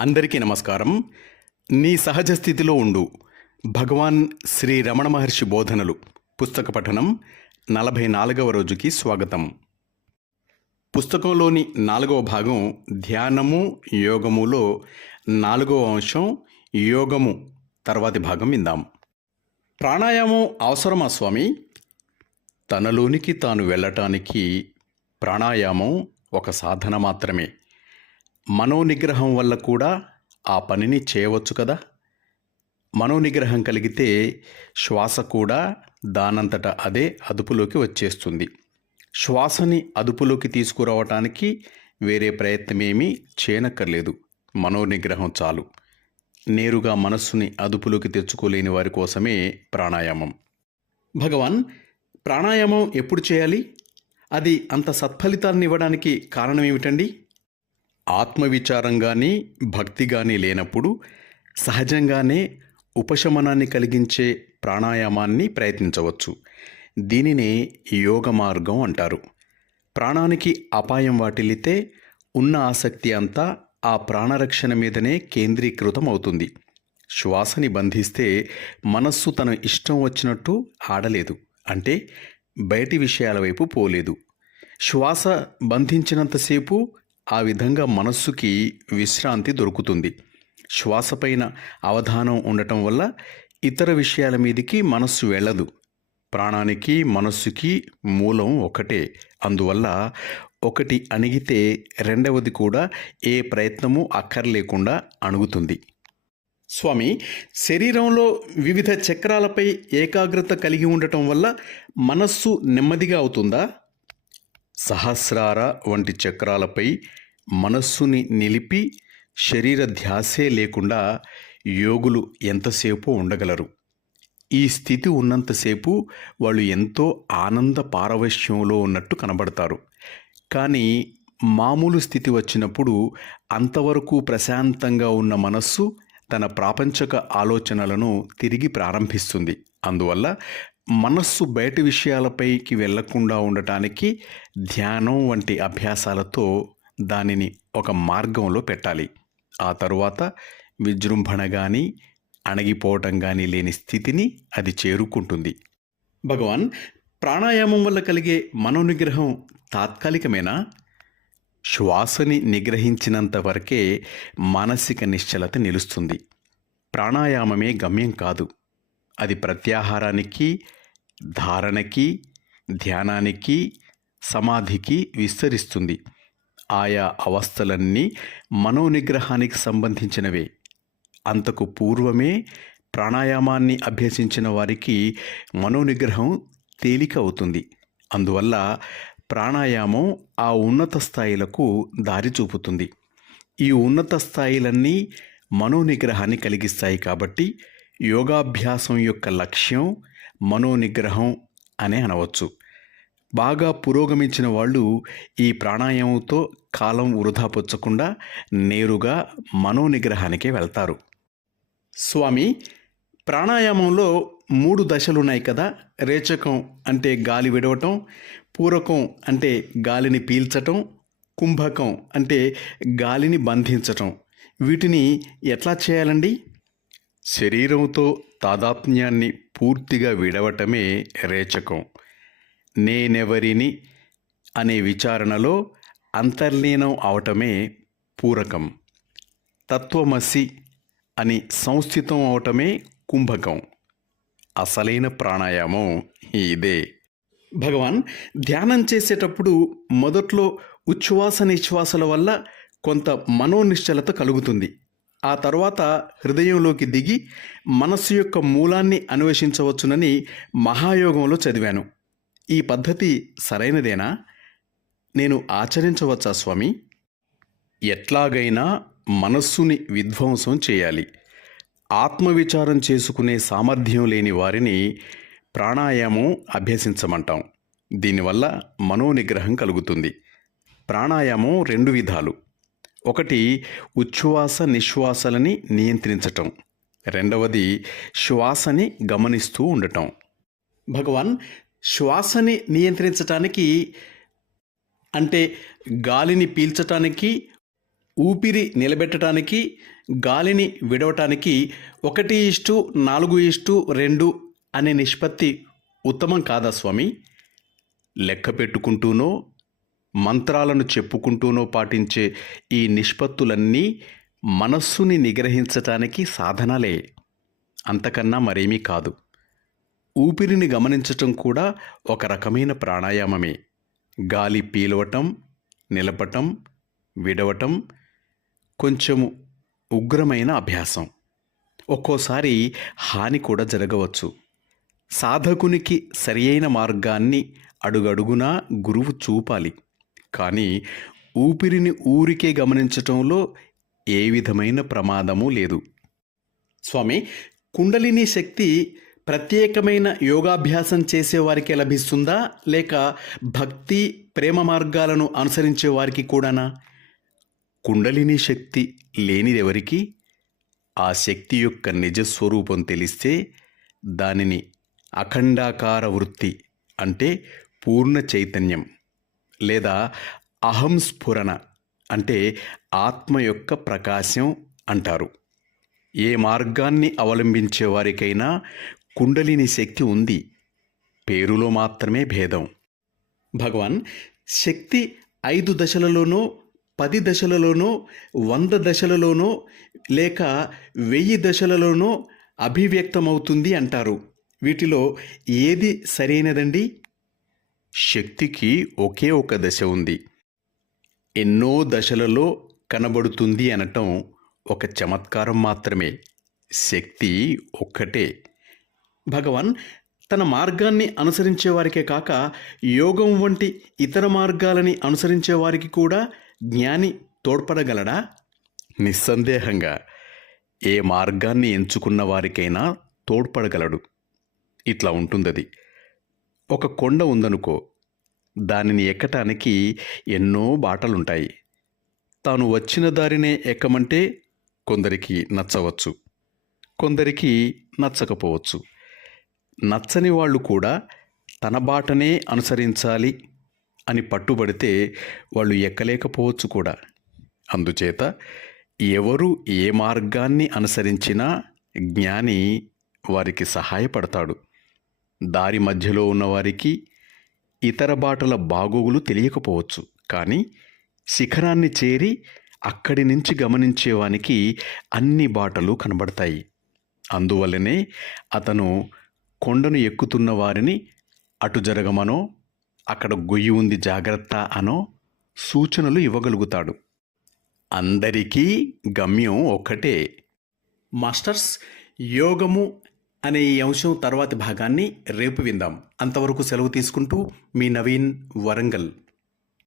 అందరికీ నమస్కారం. నీ సహజ స్థితిలో ఉండు. భగవాన్ శ్రీ రమణ మహర్షి బోధనలు. పుస్తక పఠనం నలభై నాలుగవ రోజుకి స్వాగతం. పుస్తకంలోని నాలుగవ భాగం ధ్యానము యోగములో నాలుగవ అంశం యోగము. తర్వాతి భాగం విందాం. ప్రాణాయామం అవసరమా స్వామి? తనలోనికి తాను వెళ్ళటానికి ప్రాణాయామం ఒక సాధన మాత్రమే. మనోనిగ్రహం వల్ల కూడా ఆ పనిని చేయవచ్చు కదా? మనోనిగ్రహం కలిగితే శ్వాస కూడా దానంతట అదే అదుపులోకి వచ్చేస్తుంది. శ్వాసని అదుపులోకి తీసుకురావటానికి వేరే ప్రయత్నమేమీ చేయనక్కర్లేదు. మనోనిగ్రహం చాలు. నేరుగా మనస్సుని అదుపులోకి తెచ్చుకోలేని వారి కోసమే ప్రాణాయామం. భగవాన్ ప్రాణాయామం ఎప్పుడు చేయాలి? అది అంత సత్ఫలితాన్ని ఇవ్వడానికి కారణం ఏమిటండి ఆత్మవిచారం కానీ భక్తి కానీ లేనప్పుడు సహజంగానే ఉపశమనాన్ని కలిగించే ప్రాణాయామాన్ని ప్రయత్నించవచ్చు. దీనినే యోగ మార్గం అంటారు. ప్రాణానికి అపాయం వాటిల్లితే ఉన్న ఆసక్తి అంతా ఆ ప్రాణరక్షణ మీదనే కేంద్రీకృతం అవుతుంది శ్వాసని బంధిస్తే మనస్సు తన ఇష్టం వచ్చినట్టు ఆడలేదు. అంటే బయటి విషయాల వైపు పోలేదు. శ్వాస బంధించినంతసేపు ఆ విధంగా మనస్సుకి విశ్రాంతి దొరుకుతుంది. శ్వాసపైన అవధానం ఉండటం వల్ల ఇతర విషయాల మీదికి మనస్సు వెళ్ళదు. ప్రాణానికి మనస్సుకి మూలం ఒకటే. అందువల్ల ఒకటి అణిగితే రెండవది కూడా ఏ ప్రయత్నము అక్కర్లేకుండా అణుగుతుంది. స్వామి శరీరంలో వివిధ చక్రాలపై ఏకాగ్రత కలిగి ఉండటం వల్ల మనస్సు నెమ్మదిగా అవుతుందా? సహస్రార వంటి చక్రాలపై మనస్సుని నిలిపి శరీర ధ్యాసే లేకుండా యోగులు ఎంతసేపు ఉండగలరు? ఈ స్థితి ఉన్నంతసేపు వాళ్ళు ఎంతో ఆనంద పారవశ్యంలో ఉన్నట్టు కనబడతారు. కానీ మామూలు స్థితి వచ్చినప్పుడు అంతవరకు ప్రశాంతంగా ఉన్న మనస్సు తన ప్రాపంచక ఆలోచనలను తిరిగి ప్రారంభిస్తుంది. అందువల్ల మనస్సు బయటి విషయాలపైకి వెళ్ళకుండా ఉండటానికి ధ్యానం వంటి అభ్యాసాలతో దానిని ఒక మార్గంలో పెట్టాలి. ఆ తరువాత విజృంభణ కానీ అణగిపోవటం కానీ లేని స్థితిని అది చేరుకుంటుంది. భగవాన్ ప్రాణాయామం వల్ల కలిగే మనోనిగ్రహం తాత్కాలికమేనా? శ్వాసని నిగ్రహించినంత వరకే మానసిక నిశ్చలత నిలుస్తుంది. ప్రాణాయామమే గమ్యం కాదు. అది ప్రత్యాహారానికి ధారణకి ధ్యానానికి సమాధికి విస్తరిస్తుంది. ఆయా అవస్థలన్నీ మనోనిగ్రహానికి సంబంధించినవే. అంతకు పూర్వమే ప్రాణాయామాన్ని అభ్యసించిన వారికి మనోనిగ్రహం తేలిక అవుతుంది. అందువల్ల ప్రాణాయామం ఆ ఉన్నత స్థాయిలకు దారి చూపుతుంది. ఈ ఉన్నత స్థాయిలన్నీ మనోనిగ్రహాన్ని కలిగిస్తాయి కాబట్టి యోగాభ్యాసం యొక్క లక్ష్యం మనోనిగ్రహం అనే అనవచ్చు. బాగా పురోగమించిన వాళ్ళు ఈ ప్రాణాయామంతో కాలం వృధాపొచ్చకుండా నేరుగా మనోనిగ్రహానికే వెళ్తారు. స్వామి ప్రాణాయామంలో మూడు దశలున్నాయి కదా రేచకం అంటే గాలి విడవటం పూరకం అంటే గాలిని పీల్చటం కుంభకం అంటే గాలిని బంధించటం. వీటిని ఎట్లా చేయాలండి? శరీరంతో తాదాత్మ్యాన్ని పూర్తిగా విడవటమే రేచకం. నేనెవరిని అనే విచారణలో అంతర్లీనం అవటమే పూరకం. తత్వమసి అని సంస్థితం అవటమే కుంభకం. అసలైన ప్రాణాయామం ఇదే. భగవాన్ ధ్యానం చేసేటప్పుడు మొదట్లో ఉచ్ఛ్వాస నిశ్వాసల వల్ల కొంత మనోనిశ్చలత కలుగుతుంది. ఆ తర్వాత హృదయంలోకి దిగి మనస్సు యొక్క మూలాన్ని అన్వేషించవచ్చునని మహాయోగంలో చదివాను. ఈ పద్ధతి సరైనదేనా? నేను ఆచరించవచ్చా స్వామి? ఎట్లాగైనా మనస్సుని విధ్వంసం చేయాలి. ఆత్మవిచారం చేసుకునే సామర్థ్యం లేని వారిని ప్రాణాయామం అభ్యసించమంటాం. దీనివల్ల మనోనిగ్రహం కలుగుతుంది. ప్రాణాయామం రెండు విధాలు. ఒకటి ఉచ్ఛ్వాస నిశ్వాసలని నియంత్రించటం. రెండవది శ్వాసని గమనిస్తూ ఉండటం. భగవాన్ శ్వాసని నియంత్రించటానికి అంటే గాలిని పీల్చటానికి ఊపిరి నిలబెట్టడానికి గాలిని విడవటానికి ఒకటి ఇష్టు నాలుగు ఇష్టు రెండు అనే నిష్పత్తి ఉత్తమం కాదా స్వామి? లెక్క పెట్టుకుంటూనో మంత్రాలను చెప్పుకుంటూనో పాటించే ఈ నిష్పత్తులన్నీ మనస్సుని నిగ్రహించటానికి సాధనాలే. అంతకన్నా మరేమీ కాదు. ఊపిరిని గమనించటం కూడా ఒక రకమైన ప్రాణాయామమే. గాలి పీలవటం నిలపటం విడవటం కొంచెము ఉగ్రమైన అభ్యాసం. ఒక్కోసారి హాని కూడా జరగవచ్చు. సాధకునికి సరియైన మార్గాన్ని అడుగడుగునా గురువు చూపాలి. కానీ ఊపిరిని ఊరికే గమనించటంలో ఏ విధమైన ప్రమాదము లేదు. స్వామి కుండలిని శక్తి ప్రత్యేకమైన యోగాభ్యాసం చేసేవారికి లభిస్తుందా? లేక భక్తి ప్రేమ మార్గాలను అనుసరించే వారికి కూడానా? కుండలిని శక్తి లేనిదెవరికి? ఆ శక్తి యొక్క నిజస్వరూపం తెలిస్తే దానిని అఖండాకార వృత్తి అంటే పూర్ణ చైతన్యం. లేదా అహం స్ఫురణ అంటే ఆత్మ యొక్క ప్రకాశం అంటారు. ఏ మార్గాన్ని అవలంబించే వారికైనా కుండలిని శక్తి ఉంది. పేరులో మాత్రమే భేదం. భగవాన్ శక్తి ఐదు దశలలోనో పది దశలలోనో వంద దశలలోనో లేక వెయ్యి దశలలోనో అభివ్యక్తమవుతుంది అంటారు. వీటిలో ఏది సరైనదండి? శక్తికి ఒకే ఒక దశ ఉంది. ఎన్నో దశలలో కనబడుతుంది అనటం ఒక చమత్కారం మాత్రమే. శక్తి ఒక్కటే. భగవాన్ తన మార్గాన్ని అనుసరించే వారికే కాక యోగం వంటి ఇతర మార్గాలని అనుసరించే వారికి కూడా జ్ఞాని తోడ్పడగలడా? నిస్సందేహంగా. ఏ మార్గాన్ని ఎంచుకున్న వారికైనా తోడ్పడగలడు. ఇట్లా ఉంటుందది. ఒక కొండ ఉందనుకో దానిని ఎక్కటానికి ఎన్నో బాటలుంటాయి. తాను వచ్చిన దారినే ఎక్కమంటే కొందరికి నచ్చవచ్చు కొందరికి నచ్చకపోవచ్చు. నచ్చని వాళ్ళు కూడా తన బాటనే అనుసరించాలి అని పట్టుబడితే వాళ్ళు ఎక్కలేకపోవచ్చు కూడా. అందుచేత ఎవరు ఏ మార్గాన్ని అనుసరించినా జ్ఞాని వారికి సహాయపడతాడు. దారి మధ్యలో ఉన్నవారికి ఇతర బాటల బాగోగులు తెలియకపోవచ్చు. కానీ శిఖరాన్ని చేరి అక్కడి నుంచి గమనించేవానికి అన్ని బాటలు కనబడతాయి. అందువల్లనే అతను కొండను ఎక్కుతున్న వారిని అటు జరగమనో అక్కడ గొయ్యి ఉంది జాగ్రత్త అనో సూచనలు ఇవ్వగలుగుతాడు. అందరికీ గమ్యం ఒక్కటే. మాస్టర్స్ యోగము అనే ఈ అంశం తర్వాతి భాగాన్ని రేపు విందాం. అంతవరకు సెలవు తీసుకుంటూ మీ నవీన్ వరంగల్.